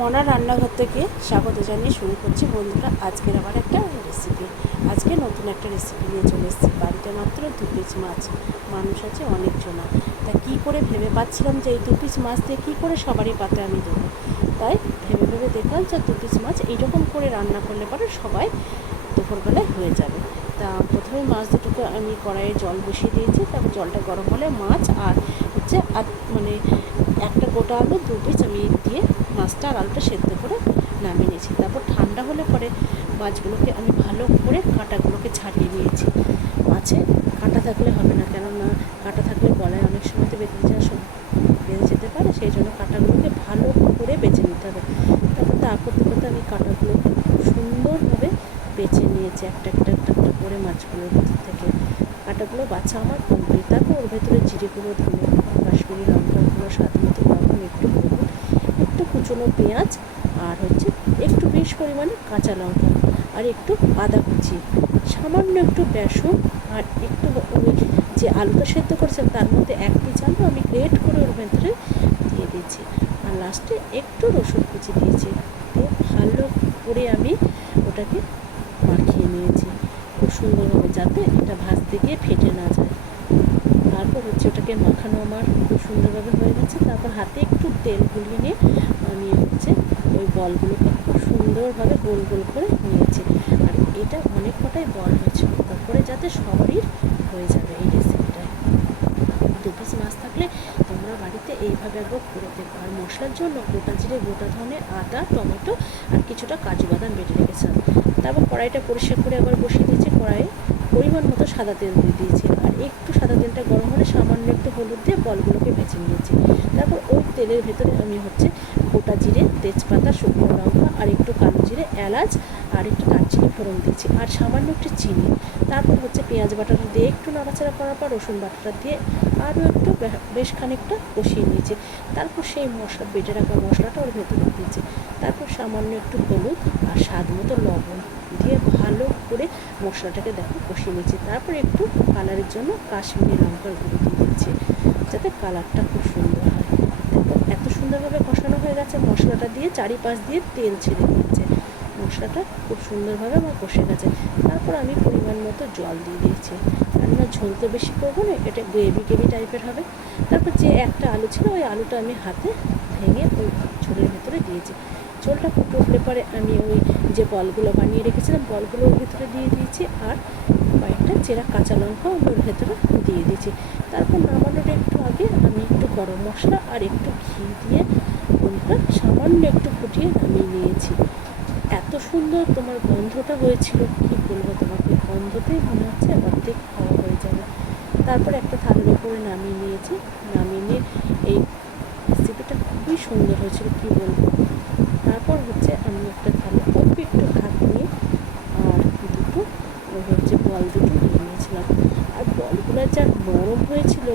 মনার রান্নাঘর থেকে স্বাগত জানিয়ে শুরু করছি বন্ধুরা আজকের আবার একটা রেসিপি। আজকে নতুন একটা রেসিপি নিয়ে চলে এসেছি। বাড়িতে মাত্র 2 পিস মাছ, মানুষ আছে অনেকজন। তা কী করে ভেবে পাচ্ছিলাম যে এই 2 পিস মাছ দিয়ে কী করে সবারই পাতে আমি দেবো। তাই ভেবে ভেবে দেখলাম যে 2 পিস মাছ এইরকম করে রান্না করলে পরে সবাই দুপুরবেলায় হয়ে যাবে। তা প্রথমে মাছ দুটোকে আমি কড়াইয়ে জল বসিয়ে দিয়েছি। তারপর জলটা গরম হলে মাছ আর হচ্ছে মানে একটা গোটা আলু 2 পিস আমি দিয়ে মাছটা আর আলুটা সেদ্ধ করে নামিয়ে নিয়েছি। তারপর ঠান্ডা হলে পরে মাছগুলোকে আমি ভালো করে কাঁটাগুলোকে ছাড়িয়ে নিয়েছি। মাছে কাঁটা থাকলে হবে না, কেননা কাঁটা থাকলে গলায় অনেক সময় তো বেঁধে যেতে পারে, সেই জন্য কাঁটাগুলোকে ভালো করে বেছে নিতে হবে। তারপর তা করতে করতে আমি কাঁটাগুলোকে খুব সুন্দরভাবে বেছে নিয়েছি একটা একটা একটা একটা করে মাছগুলোর ভেতর থেকে। কাঁটাগুলো বাছা আমার কমপ্লিট। তারপর ওর ভেতরে জিরে গুঁড়ো, ধনে গুঁড়ো, কাশ্মীরি লঙ্কা গুঁড়ো, স্বাদ মতো লবণ, একটু হলুদ, একটু কুচনো পেঁয়াজ, আর হচ্ছে একটু বেশ পরিমাণে কাঁচা লঙ্কা, আর একটু আদা কুচি, সামান্য একটু বেসন, আর একটু ওই যে আলুটা সেদ্ধ করেছেন তার মধ্যে 1 পিস আলু আমি গ্রেট করে ওর ভেতরে দিয়ে দিয়েছি, আর লাস্টে একটু রসুন কুচি দিয়েছি। দিয়ে ভালো করে আমি ওটাকে মাখিয়ে নিয়েছি খুব সুন্দরভাবে, যাতে এটা ভাজতে গিয়ে ফেটে না যায়। তারপর হচ্ছে ওটাকে মাখানো আমার খুব সুন্দরভাবে হয়ে গেছে। তারপর হাতে একটু তেল গুলিয়ে নিয়ে আমি হচ্ছে ওই বলগুলোকে খুব সুন্দরভাবে গোল গোল করে নিয়েছি। আর এটা অনেক কটাই বল হয়েছিল, তারপরে যাতে সবারই হয়ে যাবে এই রেসিপিটায়। 2 পিস মাছ থাকলে তোমরা বাড়িতে এইভাবে একবার করে দেখো। আর মশলার জন্য গোটা জিরে, গোটা ধনে, আদা, টমেটো আর কিছুটা কাজু বাদাম বেটে রেখেছিলাম। তারপর কড়াইটা পরিষ্কার করে আবার বসিয়ে দিয়েছি। কড়াইয়ে পরিমাণ মতো সাদা তেল দিয়ে দিয়েছি, আর একটু সাদা তেলটা গরম হলে সামান্য একটু হলুদ দিয়ে বলগুলোকে ভেজে নিয়েছি। তারপর ওই তেলের ভেতরে আমি হচ্ছে গোটা জিরে, তেজপাতা, শুকনো লঙ্কা, আর একটু কালো জিরে, এলাচ, আর একটু দারচিনি ফোড়ন দিয়েছি, আর সামান্য একটু চিনি। তারপর হচ্ছে পেঁয়াজ বাটাটা দিয়ে একটু নাড়াচাড়া করার পর রসুন বাটাটা দিয়ে আরও একটু বেশ খানিকটা কষিয়ে নিয়েছি। তারপর সেই মশলা বেটে রাখা মশলাটা ওর ভেতরে দিয়েছি। তারপর সামান্য একটু হলুদ আর স্বাদ মতো লবণ দিয়ে ভালো করে মশলাটাকে দেখো কষিয়ে নিয়েছি। তারপর একটু কালারের জন্য কাশ্মীরি লঙ্কার গুঁড়ো দিয়ে দিচ্ছি, যাতে কালারটা খুব সুন্দর হয়। দেখো এত সুন্দরভাবে কষানো হয়ে গেছে, মশলাটা দিয়ে চারিপাশ দিয়ে তেল ছেড়ে দিচ্ছে। মশলাটা খুব সুন্দরভাবে আমার কষে গেছে। তারপর আমি পরিমাণ মতো জল দিয়ে দিয়েছি, কেননা ঝোল তো বেশি করবো না, এটা গ্রেভি টাইপের হবে। তারপর যে একটা আলু ছিল ওই আলুটা আমি হাতে ভেঙে ওই ঝোলের ভেতরে দিয়েছি। ঝোলটা ফুটে উঠলে পরে আমি ওই যে বলগুলো বানিয়ে রেখেছিলাম বলগুলো ওর ভেতরে দিয়ে দিয়েছি, আর কয়েকটা চেরা কাঁচা লঙ্কা ওর ভেতরে দিয়ে দিয়েছি। তারপর নামানোর একটু আগে আমি একটু গরম মশলা আর একটু ঘি দিয়ে ওইটা সামান্য একটু ফুটিয়ে নামিয়ে নিয়েছি। এত সুন্দর তোমার গন্ধটা হয়েছিল, কী বলবো তোমাকে, গন্ধতেই মনে হচ্ছে অর্ধেক খাওয়া হয়ে যাবে। তারপর একটা থালার উপরে নামিয়ে নিয়েছি। নামিয়ে নিয়ে এই রেসিপিটা খুবই সুন্দর হয়েছিল, কী বলবো। তারপর হচ্ছে আমি একটা থালা অল্প একটু ভাত নিয়ে আর দুটো হচ্ছে বল দুটো নিয়ে নিয়েছিলাম। আর বলগুলো যা নরম হয়েছিল,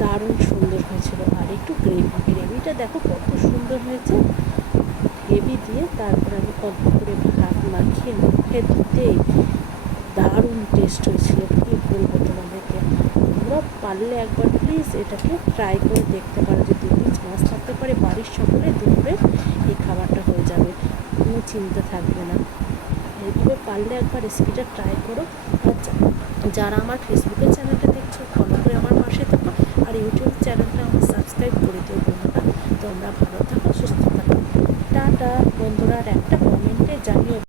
দারুণ সুন্দর হয়েছিল। আর একটু গ্রেভিটা দেখো কত সুন্দর হয়েছে। গ্রেভি দিয়ে তারপর আমি অল্প করে ভাত মাখিয়ে মুখে দিতেই দারুণ টেস্ট হয়েছিল, কী বলবো তোমাদেরকে। তোমরা পারলে একবার প্লিজ এটাকে ট্রাই করে দেখতে পারো। যে 2 পিস মাছ থাকতে পারে বাড়ির সকলে দুপুরে এই খাবারটা হয়ে যাবে, কোনো চিন্তা থাকবে না। এইভাবে পারলে একবার রেসিপিটা ট্রাই করো। আর যারা আমার ফেসবুকের চ্যানেলটা দেখছো ফলো করে আমার পাশে থাকো, আর ইউটিউব চ্যানেলটা আমার সাবস্ক্রাইব করে দিও বন্ধুরা। তোমরা ভালো থাকো, সুস্থ থাকো। টাটা বন্ধুরা। আর একটা